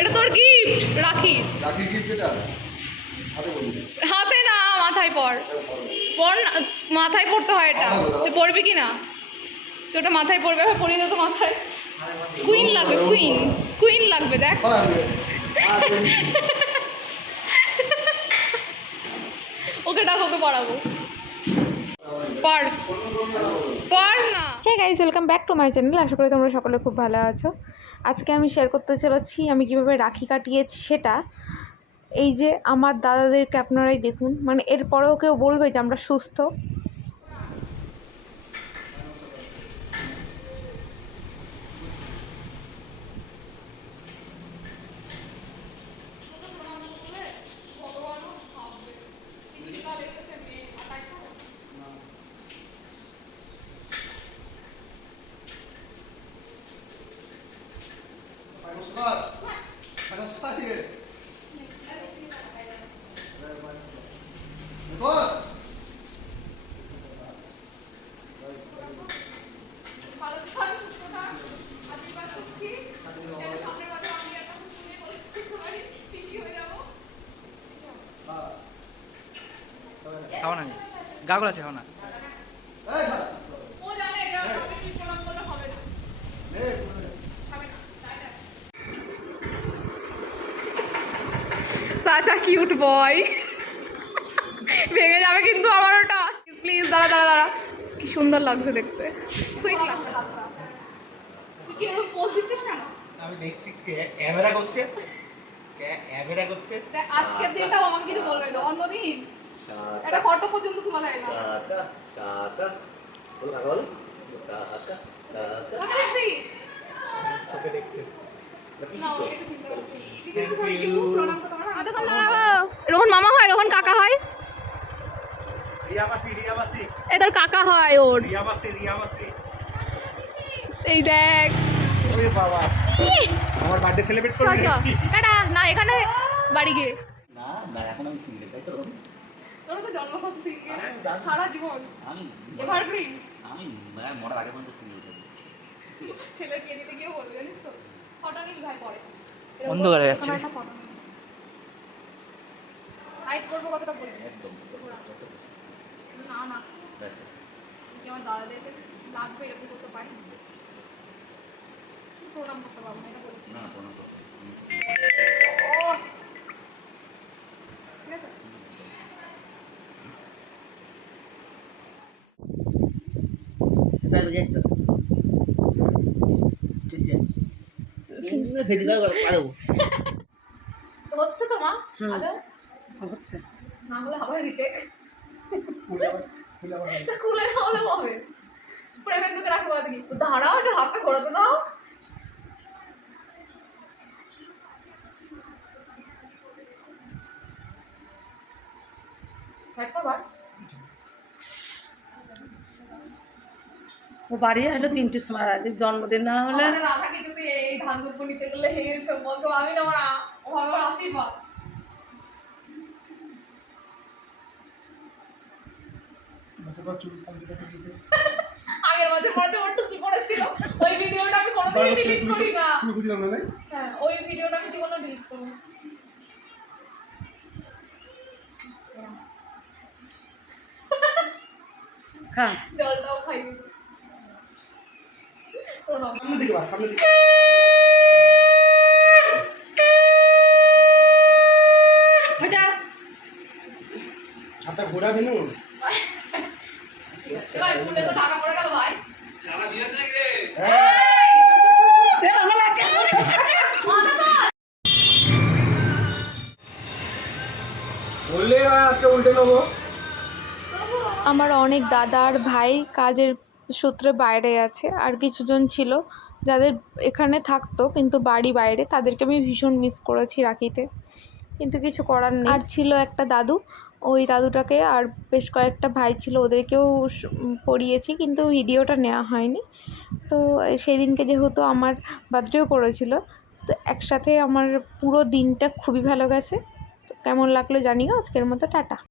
এটা তোর গিফট রাখি। রাখি গিফট এটা হাতে না, মাথায় পর। পর না, মাথায় পড়তে হয় এটা। তুই পরবি কি না? তো ওটা মাথায় পড়বে, পরিয়ে দে তো মাথায়। কুইন লাগবে, কুইন কুইন লাগবে, দেখ। ওকে ডাক, ওকে পড়াবো। পড় পড় না। Hey guys, welcome back to my channel. আশা করি তোমরা সকলে খুব ভালো আছো। আজকে আমি শেয়ার করতে চলেছি আমি কীভাবে রাখি কাটিয়েছি সেটা। এই যে আমার দাদাদেরকে আপনারাই দেখুন, মানে এরপরেও কেউ বলবে যে আমরা সুস্থ? নমস্কার নমস্কার দিকে খাও না, গা গোলা খাও না। সাচা কিউট বয়। ভেঙে যাবে কিন্তু আমার ওটা। প্লিজ দাঁড়া দাঁড়া দাঁড়া। কি সুন্দর লাগছে দেখতে, সুইট লাগছে। তুই কি এরকম পোজ দিচ্ছিস কেন? আমি দেখছি ক্যামেরা করছে, ক্যামেরা করছে। আজকের দিনটাও আমাকে কিছু বলবে না, অন্যদিন একটা ফটো পর্যন্ত তোলা যায় না। কাকা বলো, কাকা বলো, কাকা ওকে দেখছে। রোহন মামা হয়, রোহন কাকা হয়। এ তোর কাকা হয় ওর। এই দেখ, আমার বার্থডে সেলিব্রেট করবে এটা না এখানে বাড়ি গিয়ে। না না, এখন আমি সিঙ্গেল, তাই তো? তোর তো জন্মগত সিঙ্গেল, সারা জীবন আমি এভারগ্রিন। আমি মরার আগে পর্যন্ত সিঙ্গেল থাকবো। ছেলের বিয়ে দিতে গিয়েও বলবে, জানিস তো? ফটো নিবি ভাই পরে। অন্ধকারে যাচ্ছে। হাইট করবো কতটা বলবি? একদম না না, তুই আমার দাদাদেরকে লাগবে এরকম করতে পারি? প্রণাম করতে পারবো না, এটা বলছি। না প্রণাম করো। ও ঠিক আছে। তাই বুঝে একটা ঠিক আছে, ভেজে দাও পারো। হচ্ছে তো মা? আদৌ হচ্ছে না হলে হবে রিটেক। খুলে না হলে হবে। প্রেমের দুকে রাখবো দেখি। দাঁড়াও, একটু হাতটা ঘোরাতে দাও। ও বাড়ি আসলো 3টের সময়, আগে জন্মদিন না হলে রাধাকে যদি এই ধান দুপুর নিতে গেলে এই সব বলতো আমি না, আমার ওভাবে আমার আশীর্বাদ। আগের বছর পরে ওর টুকি পড়েছিল, ওই ভিডিওটা আমি কোনোদিন ডিলিট করি না। হ্যাঁ, ওই ভিডিওটা আমি জীবনে ডিলিট করব না। খা। জলটাও খাই। সামনে দিকে বা সামনে দিকে বুঝা ছাতা ঘোরা দিনু। ঠিক আছে ভাই, ভুলে তো টাকা পড়ে গেল ভাই। বললে আজকে উল্টে নেবো। আমার অনেক দাদার ভাই কাজের সূত্রে বাইরে আছে, আর কিছুজন ছিল যাদের এখানে থাকতো কিন্তু বাড়ি বাইরে, তাদেরকে আমি ভীষণ মিস করেছি রাখিতে, কিন্তু কিছু করার নেই। আর ছিল একটা দাদু, ওই দাদুটাকে আর বেশ কয়েকটা ভাই ছিল, ওদেরকেও পড়িয়েছি কিন্তু ভিডিওটা নেওয়া হয়নি। তো সেদিনকে যেহেতু আমার বার্থডেও পড়েছিল, তো একসাথে আমার পুরো দিনটা খুবই ভালো গেছে। তো কেমন লাগলো জানিও। আজকের মতো টাটা।